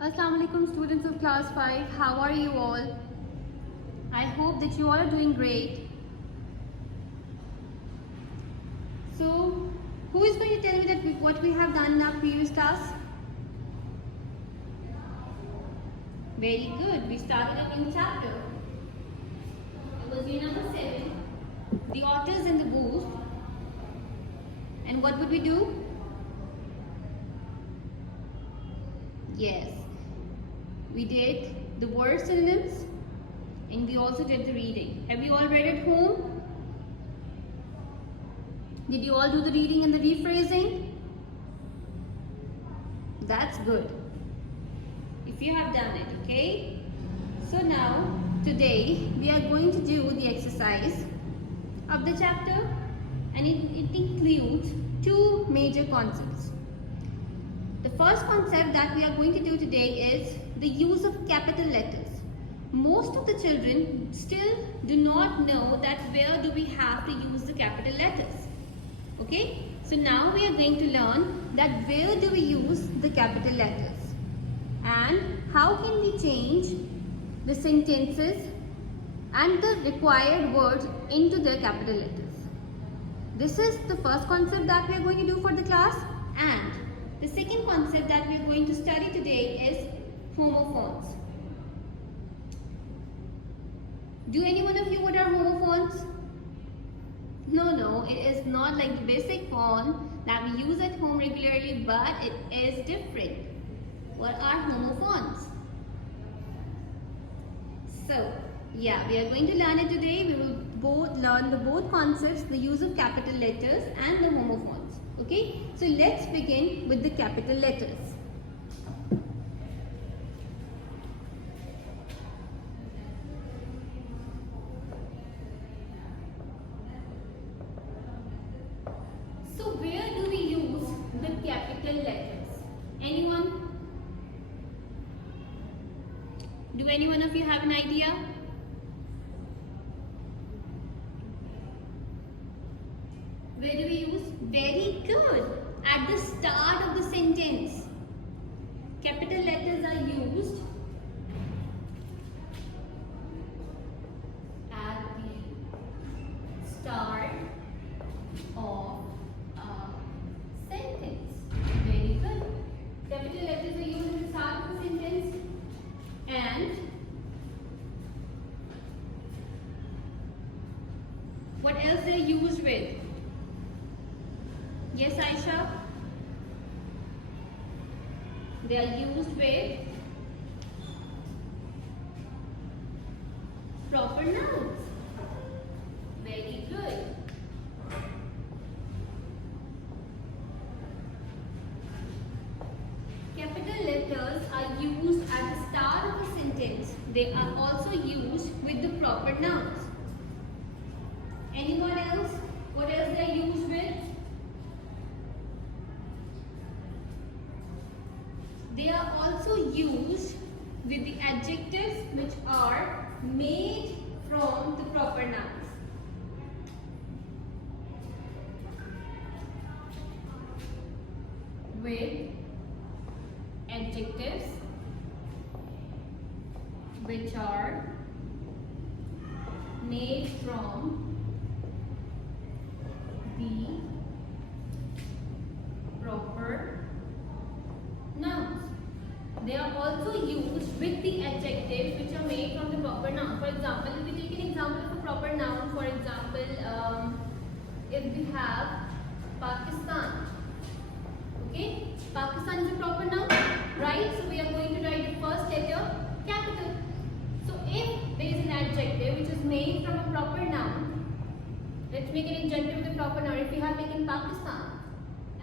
Assalamu alaikum students of class 5. How are you all? I hope that you all are doing great. So, who is going to tell me that what we have done in our previous task? Very good. We started a new chapter. It was year number 7. The otters in the booth. And what would we do? Yes. We did the word synonyms and we also did the reading. Have you all read at home? Did you all do the reading and the rephrasing? That's good. If you have done it, okay? So now, today, we are going to do the exercise of the chapter and it includes two major concepts. The first concept that we are going to do today is the use of capital letters. Most of the children still do not know that where do we have to use the capital letters. Okay? So now we are going to learn that where do we use the capital letters and how can we change the sentences and the required words into their capital letters. This is the first concept that we are going to do for the class, and the second concept that we are going to study today is homophones. Do any one of you what are homophones? No, it is not like the basic phone that we use at home regularly, but it is different. What are homophones? So, yeah, we are going to learn it today. We will both learn the both concepts, the use of capital letters and the homophones. Okay, so let's begin with the capital letters. So where do we use the capital letters? Anyone? Do any one of you have an idea? Where do we use? Very good. At the start of the sentence. Capital letters are used at the start of a sentence. Very good. Capital letters are used at the start of the sentence. And what else they are used with? Yes, Aisha? They are used with proper nouns. Very good. Capital letters are used at the start of a sentence. They are also used with the proper nouns. Anyone else? What else they are used with? They are also used with the adjectives which are made from the proper nouns. With adjectives which are made from the proper nouns. They are also used with the adjectives which are made from the proper noun. For example, if we take an example of a proper noun, for example, if we have Pakistan. Okay, Pakistan is a proper noun, right? So we are going to write the first letter capital. So if there is an adjective which is made from a proper noun, let's make an adjective with a proper noun. If we have taken Pakistan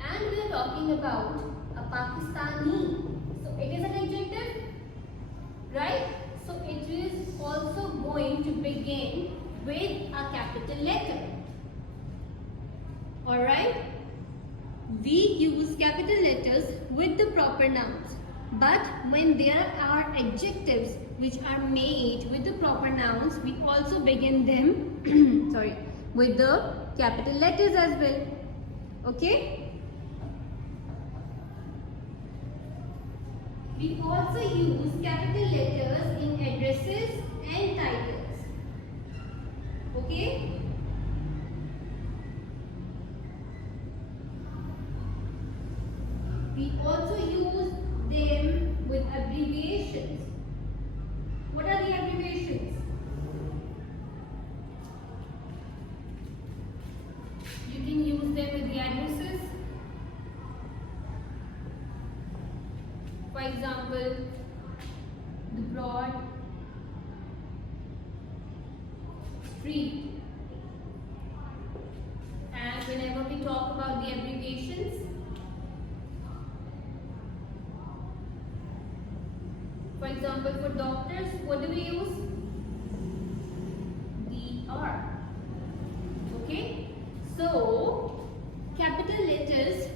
and we are talking about a Pakistani, so it is an adjective, right? So it is also going to begin with a capital letter. Alright? We use capital letters with the proper nouns. But when there are adjectives which are made with the proper nouns, we also begin them with the capital letters as well. Okay? We also use capital letters in addresses and titles. Okay? We also use them with abbreviations. What are the abbreviations? You can use them with the addresses. For example, the Broad Street. And whenever we talk about the abbreviations, for example, for doctors, what do we use? DR. Okay? So, capital letters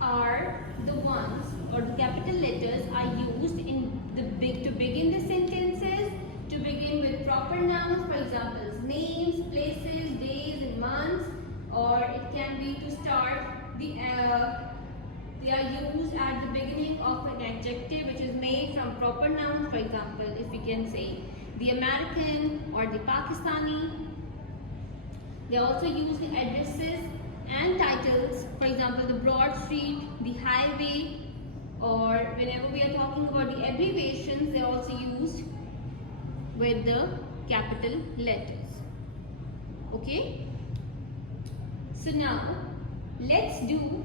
are the ones, or the capital letters are used in to begin the sentences, to begin with proper nouns, for example, names, places, days and months, or it can be to start the they are used at the beginning of an adjective which is made from proper nouns. For example, if we can say the American or the Pakistani. They are also used in addresses and titles. For example, the Broad Street, the highway, or whenever we are talking about the abbreviations, they are also used with the capital letters. Okay? So now, let's do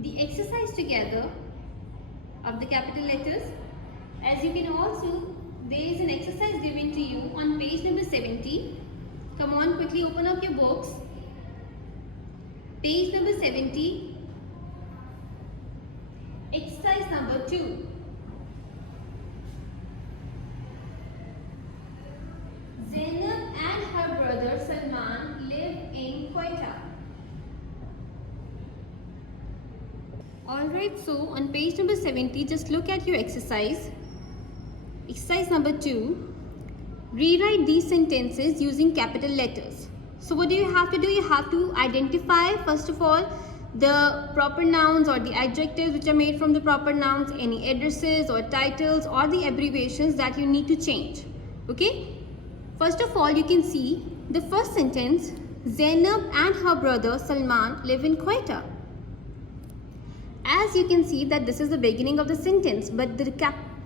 the exercise together of the capital letters. As you can also, there is an exercise given to you on page number 70. Come on, quickly open up your books. Page number 70. Exercise number 2. Zainab and her brother Salman live in Quetta. Alright, so on page number 70, just look at your exercise. Exercise number 2. Rewrite these sentences using capital letters. So what do you have to do? You have to identify, first of all, the proper nouns or the adjectives which are made from the proper nouns, any addresses or titles or the abbreviations that you need to change. Okay? First of all, you can see the first sentence, Zainab and her brother Salman live in Quetta. As you can see that this is the beginning of the sentence, but the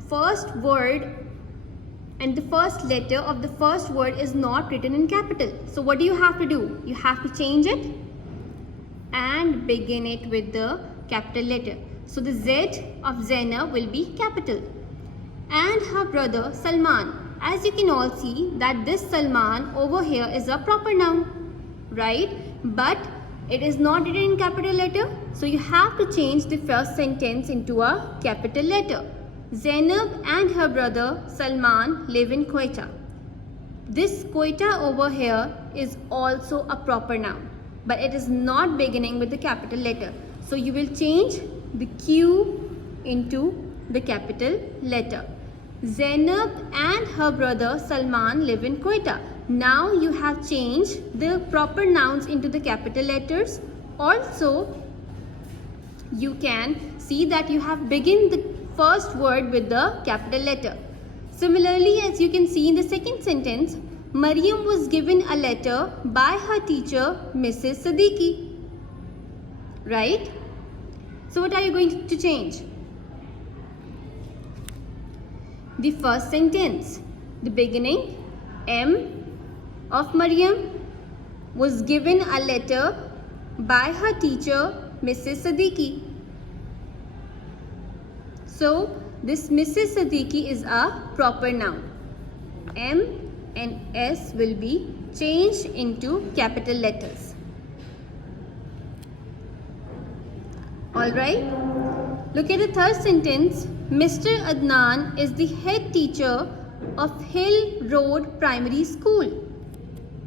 first word and the first letter of the first word is not written in capital. So what do you have to do? You have to change it and begin it with the capital letter. So the Z of Zainab will be capital. And her brother Salman. As you can all see that this Salman over here is a proper noun, right? But it is not written in capital letter. So you have to change the first sentence into a capital letter. Zainab and her brother Salman live in Quetta. This Quetta over here is also a proper noun, but it is not beginning with the capital letter. So you will change the Q into the capital letter. Zainab and her brother Salman live in Quetta. Now you have changed the proper nouns into the capital letters. Also, you can see that you have begun the first word with the capital letter. Similarly, as you can see in the second sentence, Maryam was given a letter by her teacher, Mrs. Siddiqui. Right? So what are you going to change? The first sentence, the beginning, M of Maryam was given a letter by her teacher, Mrs. Siddiqui. So, this Mrs. Siddiqui is a proper noun. M and S will be changed into capital letters. Alright. Look at the third sentence. Mr. Adnan is the head teacher of Hill Road Primary School.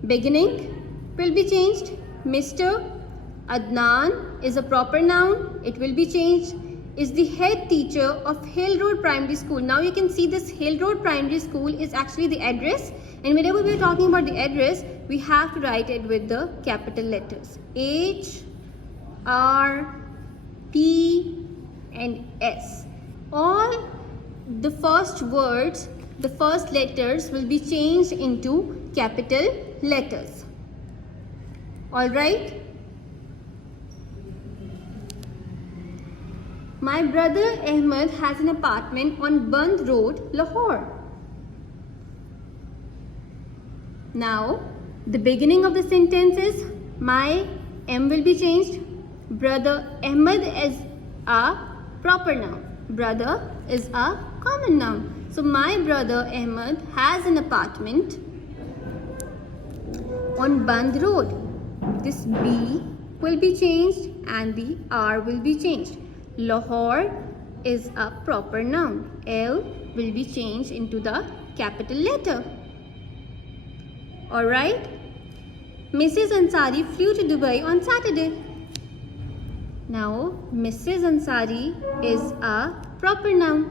Beginning will be changed. Mr. Adnan is a proper noun. It will be changed. Is the head teacher of Hill Road Primary School. Now you can see this Hill Road Primary School is actually the address, and whenever we are talking about the address, we have to write it with the capital letters. H, R, P, and S. All the first words, the first letters will be changed into capital letters. Alright? My brother Ahmed has an apartment on Bund Road, Lahore. Now, the beginning of the sentence is my M will be changed. Brother Ahmed is a proper noun. Brother is a common noun. So, my brother Ahmed has an apartment on Bund Road. This B will be changed and the R will be changed. Lahore is a proper noun. L will be changed into the capital letter. Alright? Mrs. Ansari flew to Dubai on Saturday. Now, Mrs. Ansari is a proper noun.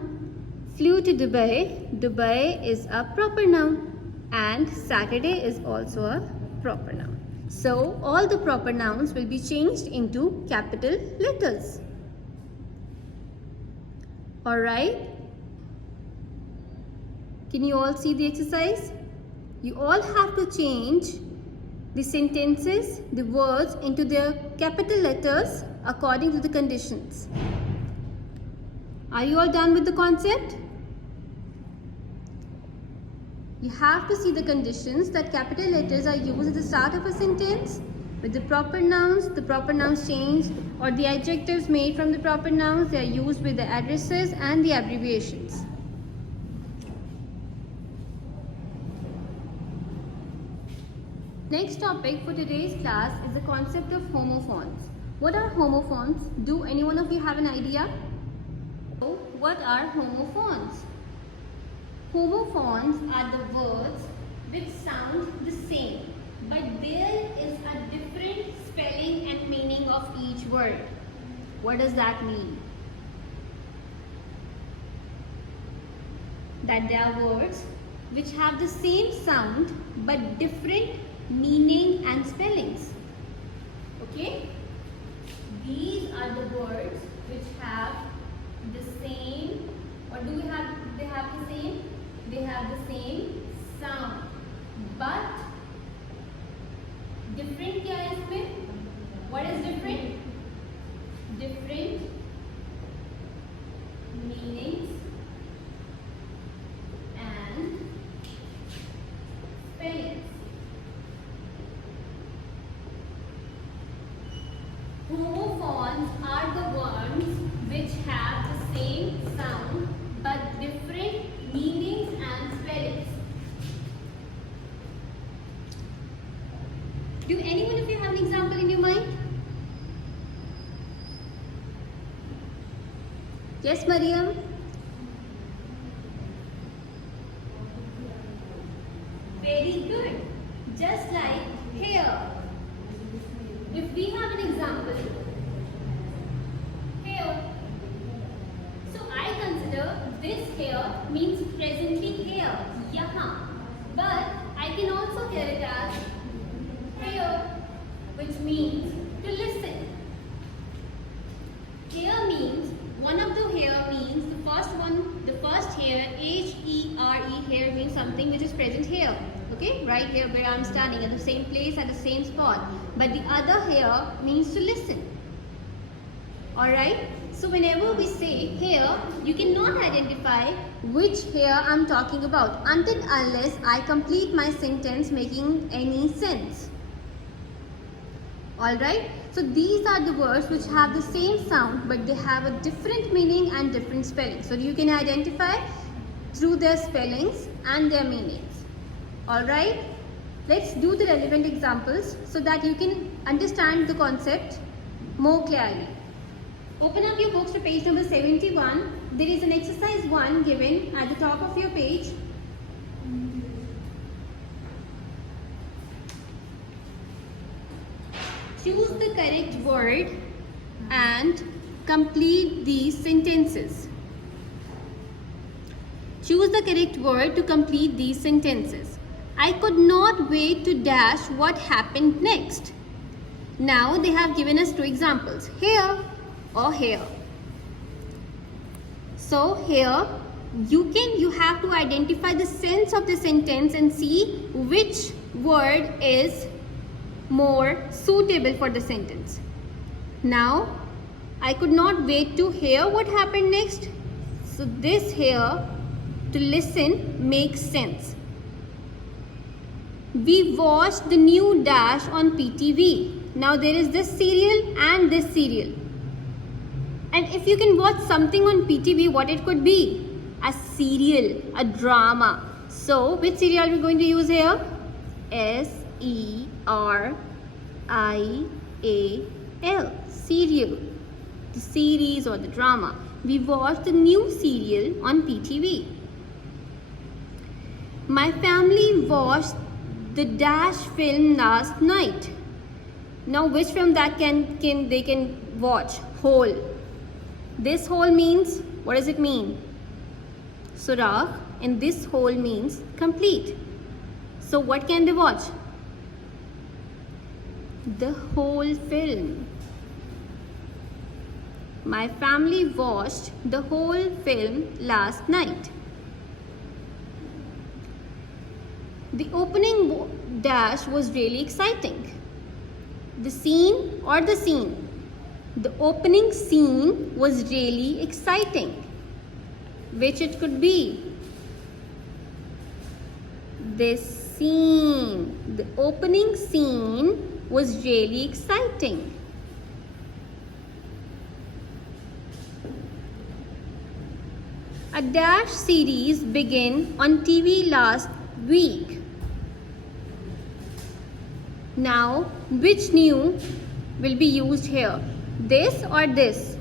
Flew to Dubai. Dubai is a proper noun. And Saturday is also a proper noun. So, all the proper nouns will be changed into capital letters. Alright? Can you all see the exercise? You all have to change the sentences, the words into their capital letters according to the conditions. Are you all done with the concept? You have to see the conditions that capital letters are used at the start of a sentence with the proper nouns changed, or the adjectives made from the proper nouns, they are used with the addresses and the abbreviations. Next topic for today's class is the concept of homophones. What are homophones? Do any one of you have an idea? So, what are homophones? Homophones are the words which sound the same, but there is a different spelling and meaning of each word. What does that mean? That there are words which have the same sound but different meaning and spellings. Okay? These are the words which have the same, or do we have, they have the same? They have the same sound, but different क्या है इसमें? What is different? Different meanings and spellings. Homophones are the ones which have the same sound but different meanings and spellings. Do any one of you have an example in your mind? Yes, Mariam? Very good. Just like here. If we have an example, here. So I consider this here means presently here, yahan. But I can also hear it as here, which means to listen. Here means, one of the here means, the first one, the first here, H-E-R-E, here means something which is present here. Okay, right here where I am standing at the same place, at the same spot. But the other here means to listen. Alright, so whenever we say here, you cannot identify which here I am talking about until unless I complete my sentence making any sense. Alright, so these are the words which have the same sound but they have a different meaning and different spelling. So you can identify through their spellings and their meanings. Alright, let's do the relevant examples so that you can understand the concept more clearly. Open up your books to page number 71. There is an exercise 1 given at the top of your page. Choose the correct word and complete these sentences. Choose the correct word to complete these sentences. I could not wait to dash what happened next. Now they have given us two examples, here or here. So here you have to identify the sense of the sentence and see which word is more suitable for the sentence. Now I could not wait to hear what happened next. So this here to listen makes sense. We watched the new dash on PTV. Now there is this serial and this serial. And if you can watch something on PTV, what it could be? A serial, a drama. So which serial are we going to use here? S-E-R-I-A-L. Serial. The series or the drama. We watched the new serial on PTV. My family watched the Dash film last night. Now which film that they can watch? Whole. This whole means, what does it mean? Surah, and this whole means complete. So what can they watch? The whole film. My family watched the whole film last night. The opening dash was really exciting. The scene or the scene? The opening scene was really exciting. Which it could be? This scene. The opening scene was really exciting. A Dash series began on TV last week. Now, which new will be used here? This or this?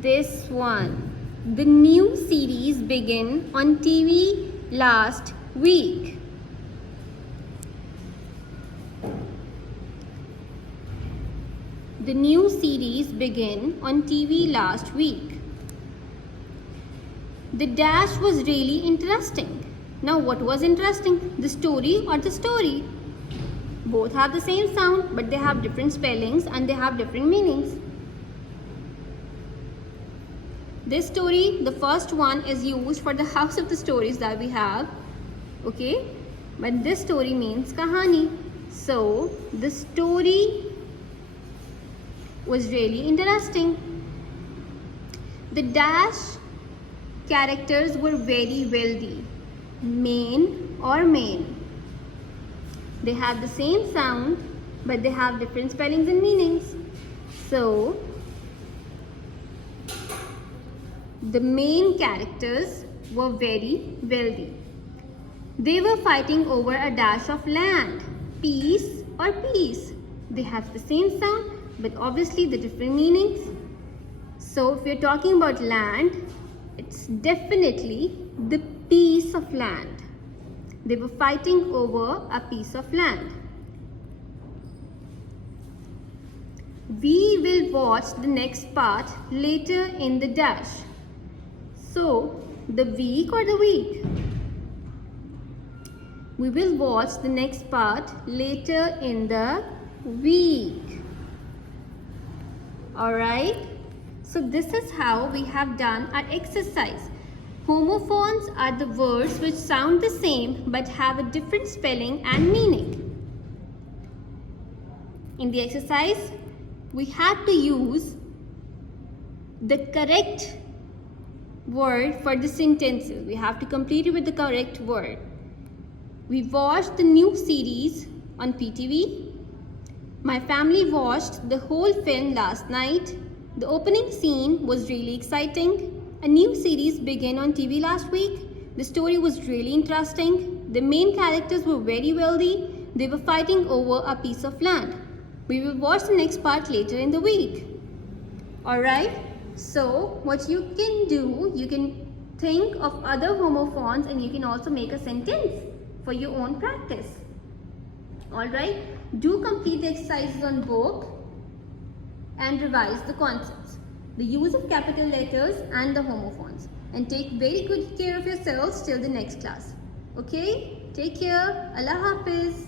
This one. The new series began on TV last week. The new series began on TV last week. The dash was really interesting. Now what was interesting? The story or the story? Both have the same sound, but they have different spellings and they have different meanings. This story, the first one, is used for the house of the stories that we have. Okay? But this story means kahani. So the story was really interesting. The dash characters were very wealthy. Main or main. They have the same sound, but they have different spellings and meanings. So the main characters were very wealthy. They were fighting over a dash of land. Peace or peace. They have the same sound, but obviously the different meanings. So if we're talking about land, it's definitely the piece of land. They were fighting over a piece of land. We will watch the next part later in the dash. So, the week or the week? We will watch the next part later in the week. Alright? So this is how we have done our exercise. Homophones are the words which sound the same but have a different spelling and meaning. In the exercise, we had to use the correct word for the sentences. We have to complete it with the correct word. We watched the new series on PTV. My family watched the whole film last night. The opening scene was really exciting. A new series began on TV last week. The story was really interesting. The main characters were very wealthy. They were fighting over a piece of land. We will watch the next part later in the week. Alright? So, what you can do, you can think of other homophones and you can also make a sentence for your own practice. Alright? Do complete the exercises on book and revise the concepts, the use of capital letters and the homophones. And take very good care of yourselves till the next class. Okay? Take care. Allah Hafiz.